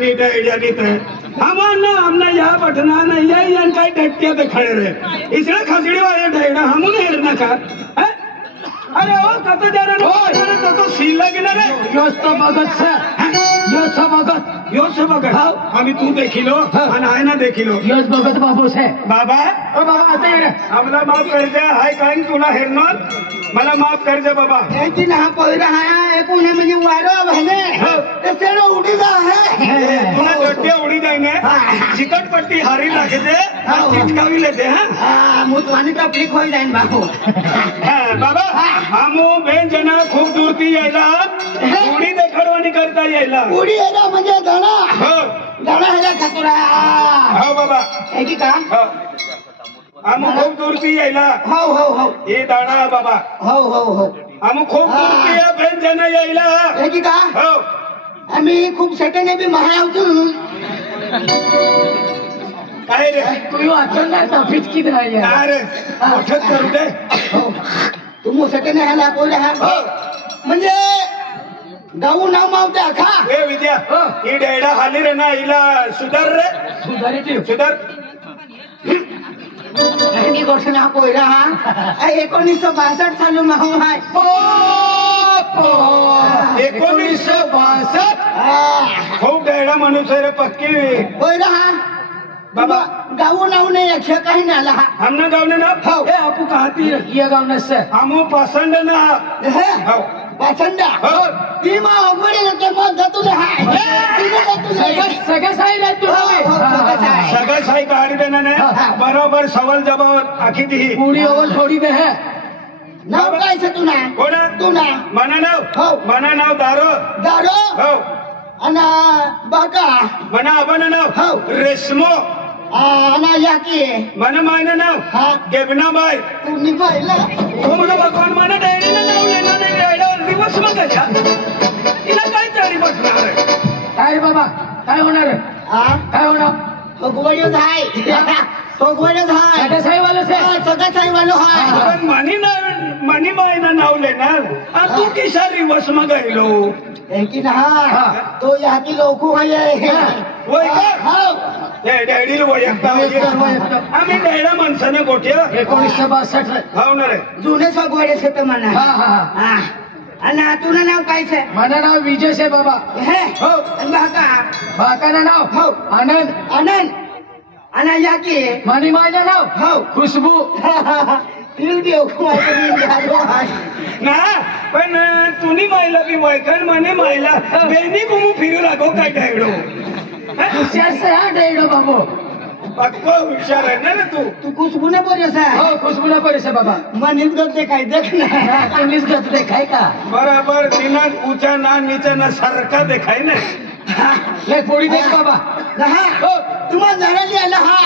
नहीं डेढ़िया नहीं थे हमारा हमने यहाँ बैठना नहीं है ये कई डटिया पे खड़े रहे इसलिए खसड़ी वाले डेढ़ा हम नहीं हिरना का अरे ओ कत जा रहे तो सील लगी ना रे यो तो भगत से यो सब भगत आम्ही तू देखिलो आणि आहे ना देखिलो योच भगत बाबू से बाबा ओ बाबा आता रे आम्हाला माफ कर दे हाय काय तुला हेरणार मला माफ कर दे बाबा की ना पहिला हाय कोणी म्हणजे वारो भने ते सेडो उडी जा है तुला डटिया उडी जाईने चिकट पट्टी हारी लागे दे चिटकावी लेते हां मुतवानी का प्लिक होई जाईन बाबू बाबा हमू बेन जना खूप दूरती यायला उडी देखाडवानी करता यायला उडी यायला म्हणजे दाणा दाणा ह्याला खातोरा हो बाबा है की का हमू खूप दूरती यायला हो हे दाणा बाबा हो हमू खूप दूरती या बेन जना यायला है की का हो आम्ही खूप सेटने बी महारावतो काय रे तू अचानक फिचकी नाही अरे मोठच करू दे तू सेटने ह्याला कोण म्हणजे गाऊ नाव मावते अखा ए विद्या ही डेडा हाली रे ना हिला सुधार रे सुधार किती वर्ष ना पोयरा हा 1962 साली माहू हाय 1962 खूप डेडा माणूस आहे रे पक्की पोयरा हा बाबा गाऊ नाव नाही अक्षय काही नाला हमना गावने ना ए आपू कहती है ये गाव नसे हमू पसंद ना हो पसंद ती मा अगोडी नते मग जातू ना हाय सगळं साई रे तू सगळं साई काढी देना ने बरोबर सवाल जवाब आखी दी पूरी ओवर थोडी दे है नाव काय से तू ना कोण तू ना मना नाव दारो हो अना बाका मना अबन नाव रेशमो अना याकी मना मायना नाव गेबना बाई तू निभायला हो मला भगवान मना डेडीला नाव लेना नाही डेडा दिवस मग गया तिला काय चारी बसणार आहे काय रे बाबा काय होणार काय होणार भगवान धाय भगवान धाय सगळं साई वाला से सगळं साई वालो हाय पण मनी मायना नाव लेणार आणि तू किशा दिवस मग गयलो लेकिन तो यहाँ की लोगों है वय का डॅडीला वयक्ता आम्ही डॅडा माणसाने गोठ्या 1962 हो ना रे जुने सगवडे से तर म्हणा आणि तुला नाव काय से माझं नाव विजय से बाबा हो बाका बाकाना नाव हो आनंद आणि या की मानी माझं नाव हो खुशबू तिल देव ना पण तुम्ही मायला बी वयकन म्हणे मायला बेनी घुमू फिरू लागो काय डॅडो हुशार से हा डेडो बाबू पक्को हुशार आहे ना रे तू खुशबू ने बोलियो सा हो खुशबू ना परे से बाबा मनीत गते काय देख ना तुम्हीच गत देखाय का बराबर तिना ऊंचा ना नीचा ना सारखा देखाय ना ले पोळी देख बाबा हो तुम्हाला जाणाली आला हा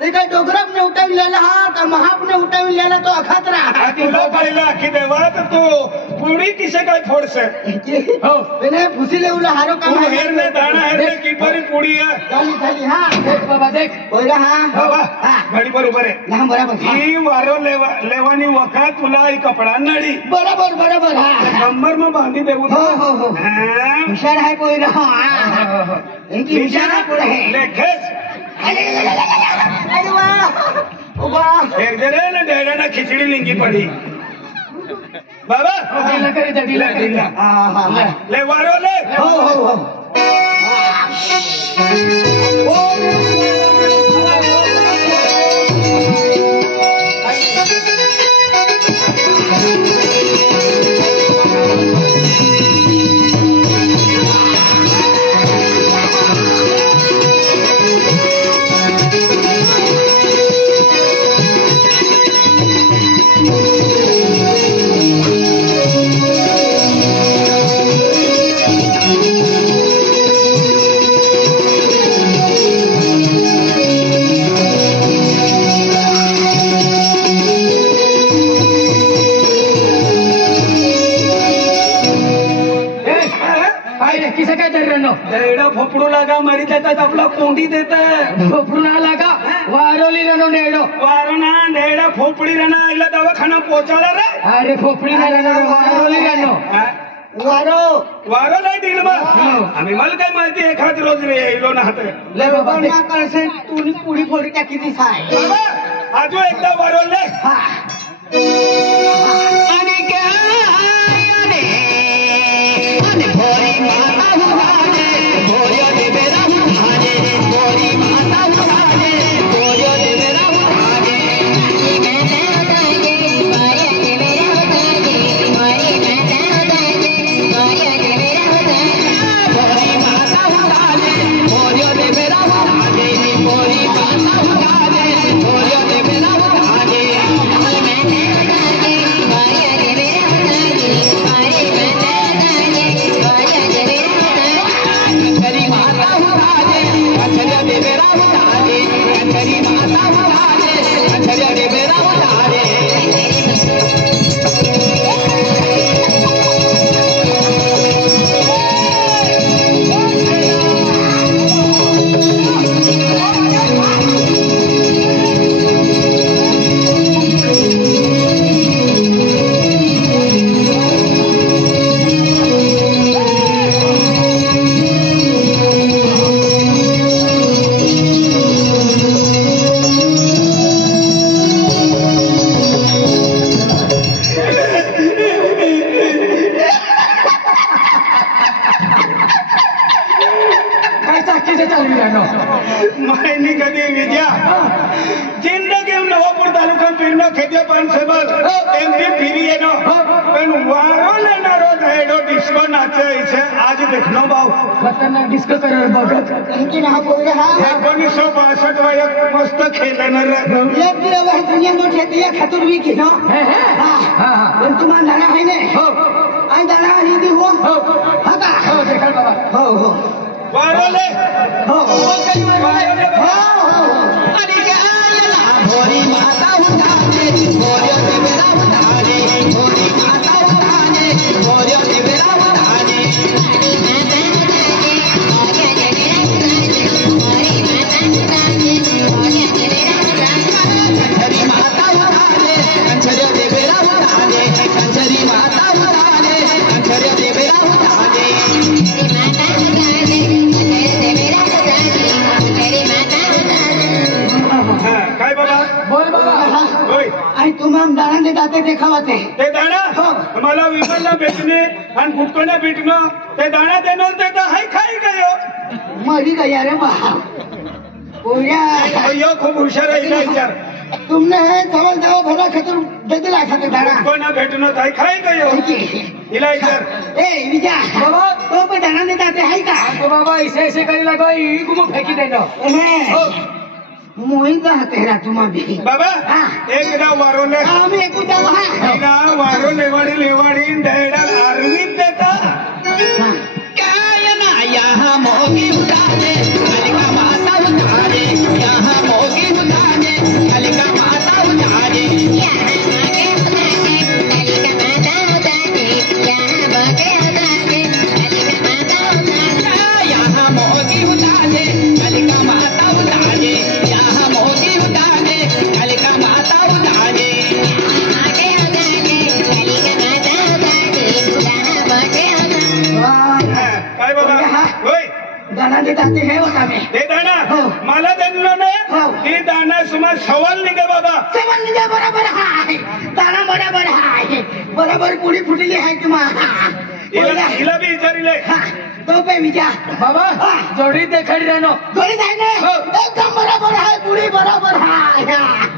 ते काय डोगराप ने उठविलेला हा का महाप ने उठविलेला तो अखातरा तुला पाहिला की देवा तर तो पुडी किसे काय फोडसे हो मैंने फुसीले उला हारो तू हेर ने दाना हेर ने की परी पुडी है खाली हा देख बाबा देख ओरा हा बाबा घडी बरोबर आहे ना बरोबर ही वारो लेवानी वखा तुला ही कपडा नडी बरोबर हा कंबर में बांधी देऊ हो हुशार है कोई रहा इनकी हुशार है लेखेस अरे वाह एक जरे ना डेडा ना खिचड़ी लिंगी पड़ी बाबा ढीला ले वारो ले हो डेडा फोपडू लागा मारी देतात आपला कोंडी देतात फोपडू ना लागा वारोली रनो डेडो वारो ना डेडा फोपडी रना आईला दवाखाना पोचाला रे अरे फोपडी ना रनो वारोली रनो वारो नाही दिल मग आम्ही मला काय माहिती एखाद रोज रे येलो ना हात ले बाबा दे. कळसे तू पुडी फोडी त्या किती साय आजू एकदा वारवले मायनी कधी विद्या जिंदगी नवापूर तालुका फिरणं खेदे पण सबल एमपी फिरी येणं पण वारो लेणारो धैडो डिस्को नाचायचे आज देखनो भाऊ खतरनाक डिस्को करायला बघत. आणखी हा पोरगा हा 1962 वयात मस्त खेळणार एक दिवस दुनिया मोठी आहे या खातूर वी की ना हे हे. हा हा. पण तुम्हाला दाना आहे ने हो आई दाना हिंदी हो हो हा का हो देखा बाबा. हो हो वारोले हो हो वारोले हो भोरी माता उठाने भोरियो देवेरा उठाने भोरी माता उठाने भोरियो देवेरा उठाने कंचरी माता उठाने कंचरियो देवेरा उठाने कंचरी माता उठाने कंचरियो देवेरा उठाने काय बाबा बोल बाबा. होय आई तुम्हाला दाना देतात ते खावाते ते दाणा मला विमानला भेटणे आणि गुटकोना भेटणं ते दाणा देणं ते तर हाय खाई काय मरी गया रे बा पोया भैया खूप हुशार आहे ना विचार तुमने चावल जाओ भरा खतर दे ला खाते दाना गुटकोना भेटणं हाय खाई काय हिला विचार ए विजा बाबा. तो पे दाना देतात हाय का तो बाबा ऐसे ऐसे करे लगा ई गुमो फेंकी देना. मोहित तेरा तुम्हा भी बाबा हा. एकदा वारोले आम्ही एकू जाऊ हा एकदा वारो लेवाडी लेवाडी धैडा आरवीत देता काय ना यहाँ मोगी उठाने कालिका माता उठाने यहाँ मोगी उठाने कालिका माता उठाने यहाँ मोगी उठाने कालिका माता उठाने यहाँ मोगी उठाने कालिका माता उठाने यहाँ मोगी उठाने कालिका माता उठाने यहाँ मोगी उठाने कालिका माता उठाने काय बाबा होय दाना देतात ते हे होता मी ते दाणा हो. मला देणलं हो. नाही ती दाणा सुमार सवाल निघे बाबा सेवन निघा बरोबर हाय दाना बरोबर हाय बरोबर पुढी फुटली आहे तुम्हाला हिला बी विचारिले तो पे विचार बाबा जोड़ी देखा रहनो गोळी जाय ना एकदम बरोबर हाय पुढी बरोबर हाय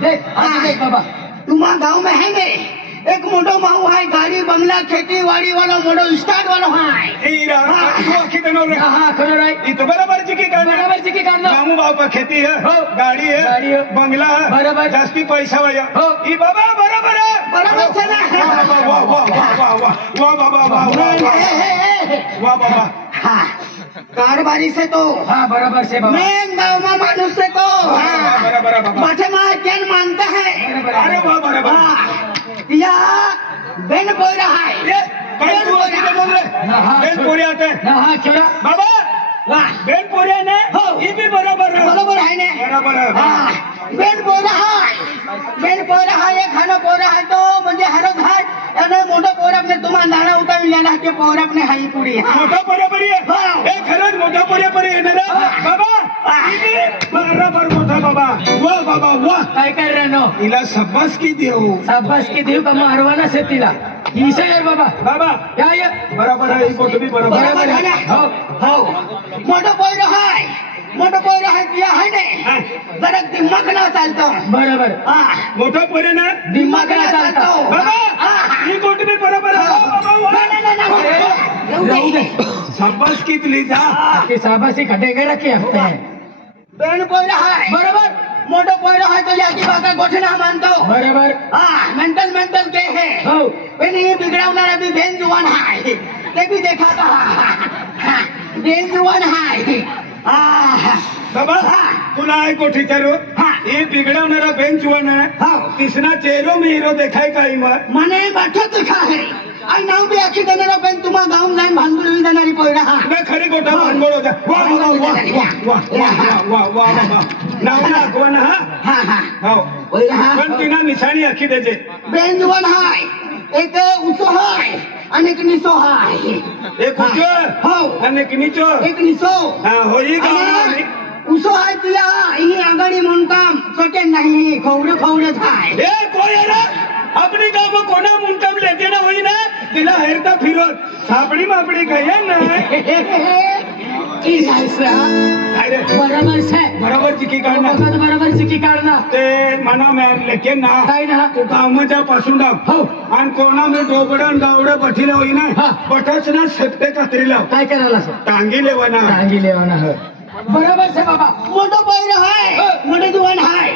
देख आज देख बाबा. तुम्हा गांव में है ने एक मोटो माऊ है गाड़ी बंगला खेती वाड़ी वाला मोटो स्टार्ट वाला है हीरा तू आखी देनो रे हाँ खरो राय इथं बरोबर जी की करणार बराबर जी की करना. मामू बापा खेती है हो. गाडी गाडी है है. बंगला है बरोबर. जास्ती पैसा वया हो. ही बाबा बरोबर है बरोबर से ना वाह वाह वाह वाह वाह वाह वाह बाबा वाह वाह वाह बाबा हाँ कारबारी से तो हाँ बराबर से बाबा. मेन गाँव में मानुष से तो बरोबर बाबा बाटे माँ ज्ञान मानता है अरे वाह बरोबर हाँ, या बेन बोल रहा है ये काय तू आखी दे बोल रे बेन पोरी आते हाँ छोरा बाबा वाह बेन पोरी ने हो. ही भी बरोबर है बरोबर है ने बरोबर है हाँ बेन पोरं हाय बेन पोरं हाय खाणं पोरं हाय तो म्हणजे हरत हाय आणि मोठं पोरपणे तुम्हाला दाणा उतारलेला ते पोरपणे हाई पुढे मोठा पर्यापरी आहे हो. हे खरंच मोठा पर्यापरी येणार बाबा बरोबर मोठा बाबा वा बाबा वा काय काय राहणं तिला सबस की देऊ शाबास की देव का मारवानाच आहे तिला हिशा आहे बाबा बाबा या या बरोबर आहे कोटमी बरोबर बरोबर आहे ना हो हो मोठं पोरं हाय मोठं पोरं हाय ती आहे ने जरा दिमाग ना चालतो बरोबर हा मोठा पर्या ना दिमाग ना चालतो बाबा ही कोटमी बरोबर आहे बाबा वा. राहू दे सबस कितली जा की शाबासी खटेगे रखे हफ्ते हैं बेन पोरं हाय बरोबर मोठं पोरं हाय तो याची बाका गोठणा मानतो बरोबर हा मेंटल के है हो पण ही बिघडवणारा बी बेन जुवान हाय ते बी देखा का बेन जुवान हाय बाबा तुला आहे कोठी चारू हे बिघडवणारा बेंच वन तिसरा चेहरो में हिरो देखाय काही मग मने बाठत दिखा है आई नाव बी आखी देणारा बेन तुम्हा गाऊन जाईन भांडुळी देणारी पोयडा हा ना खरी गोठा भांडवल होता वा बाबा वा वा वा वा वा वा बाबा नाव ना आठवण हा हा हा हो पोयडा हा पण तिना निशाणी आखी द्यायचे बेन जुवान हाय एक उसो हाय आणि एक निसो हाय एक उचल हो आणि किनीचो एक निसो हा होई का उसो हाय तिला ही आघाडी म्हणून काम सोटे नाही खवडं हाय ए कोण आहे रे आपली गाव कोणा मुंटम लेते ना होई ना तिला हेरता फिरत सापडी मापडी गया ना काय रे बरोबर से बरोबर चिकी काढणार बरोबर सिकी काढणार ते मना में लेके ना काय ना तू गावच्या पासून डाव हो आणि कोणा में डोबडन गावडं बठीला होई ना हा. बटच ना सेपटे कात्री लाव काय करायला सर टांगी लेवाना टांगी लेवाना हो बरोबर से बाबा मोठं पैर हाय मोठे जुवान हाय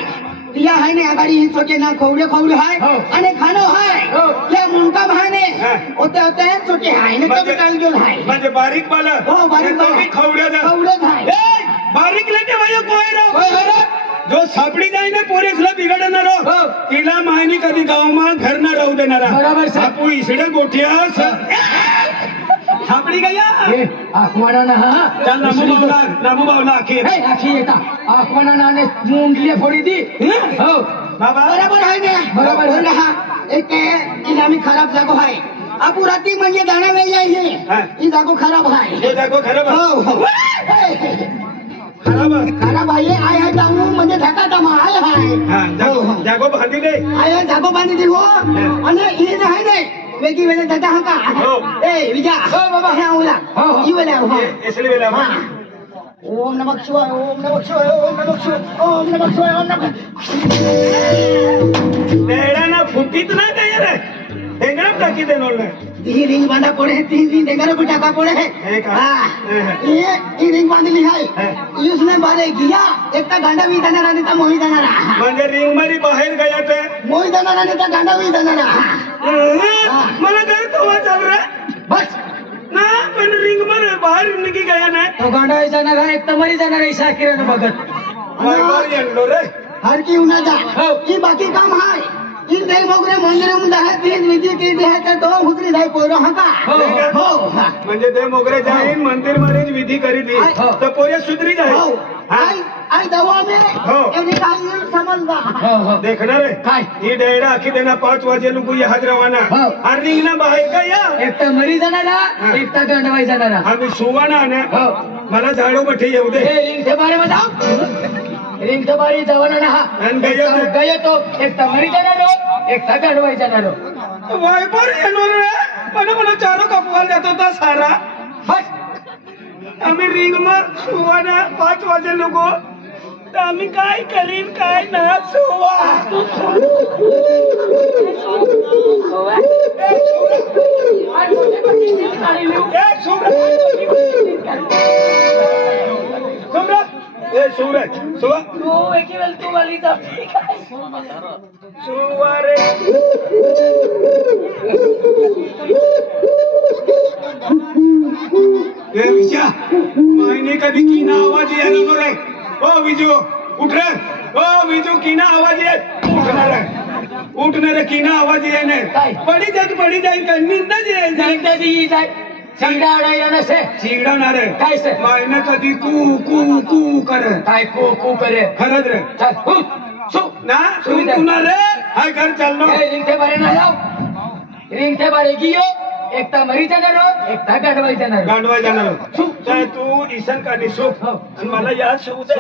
या हाय ने आघाडी ही छोटे ना खवडे हाय हो. आणि खाणं हाय हो. या मुंडका हाय ने हा. होते छोटे हाय ने कमी काल घेऊन हाय म्हणजे बारीक बाल हो, बारीक बाल. खवड्या जा खवडं हाय ए, बारीक लेके भैया कोय होय, होय, राव जो सापडी जाई ना पोरेसला बिघडणार हो. तिला मायनी कधी गावमा घर ना राहू देणार बरोबर, सर. आपू इसडे गोठ्या सापडी गया ए आखवाना ना हा चल नामू बावला अखेर हे आखी येता आखवाना नाने मुंडले फोडी दी हो बाबा बरोबर हाय ने बरोबर. बरोबर हा एक इनामी खराब जागो हाय आपू रात्री म्हणजे दाणा वेळ हा. आहे ही जागो खराब हाय हे जागो खरं बा. हो हो खराब खराब आहे आय हाय जाऊ म्हणजे ढका तमा आय हाय हा हो हो जागो भांडी दे आय जागो बांधी दी हो आणि ही नाही ने वेगी वेळे दादा हा का हो. ए विजा हो बाबा. हे आउला हो, हो. ही वेळे हो इसली वेळा हा. ओम नमः शिवाय ओम नमः शिवाय ओम नमः शिवाय ओम नमः शिवाय ओम नमः तेडाना फुटीत ना काय रे हेंगडम टाकी दे नोल ही रिंग बांधा पड़े है 3 दिन देगारे को टाका पड़े है एक ये रिंग बांधली है उसने बारे किया एक का गांडा भी देना नहीं था मोही देना रहा म्हणजे रिंग मारी बाहेर गया ते मोही देना नहीं था गांडा भी देना रहा मला घर तो चाल रे बस ना पण रिंग मारे बाहेर निघी गया ना तो गांडा जाणार आहे एक तर मरी जाणार आहे शाकिरानं बघत बाहेर येलो रे हर की उना जा हो. ये बाकी काम है इन देख मोगरे मंदिर में है 3 विधि की है तो दो हुजरी जाय पोरो हका हो, हो म्हणजे ते मोगरे जाईन मंदिर मध्ये विधी करी दी हो. तर पोरे सुधरी जाय हो आई आई दवा में हो. एवढी काही समजदा हो हो देखणार रे काय? ही डेडा आखी देना 5 वाजे लोक यहाद रवाना हो. आणि रिंग ना बाहेर का या एक तर मरी जाणारा एक तर गांडवाई जाणारा आम्ही सुवाना ना हो मला झाडू बठे येऊ दे हे रिंग के बारे में जाओ रिंग के बारे जवाना ना हा आणि गया ते. गया तो एक तर मरी जाणारो एक तर गांडवाई जाणारो वायपर येणार रे मला चारो कपवाल जात होता सारा बस आम्ही रिंग मार सुवाना 5 वाजे लोक तर आम्ही काय करीन काय ना सुवा सूरज सुवा तू एकी वेळ तू वाली जा सुवा रे ए विजा मायने कधी कीना आवाज यायला नको रे ओ विजू उठ रे ओ विजू कीना आवाज ये उठणार रे कीना आवाज येणे काय? पडी जाईल काय निंदा जाईल जायचं ती जाय चिंगडा अडायला नसे चिडणार रे काय से मायने कधी कू कू कू करे काय को को करे खरंच रे चल ना तुम तुना रे हाय घर चलनो रिंग से बारे ना जाओ रिंग से बारे की हो एक ता मरी जाणार एक ता गाडवाई जाणार गांडवा जाणार चाहे तू ईशन का निशो मला याद शोध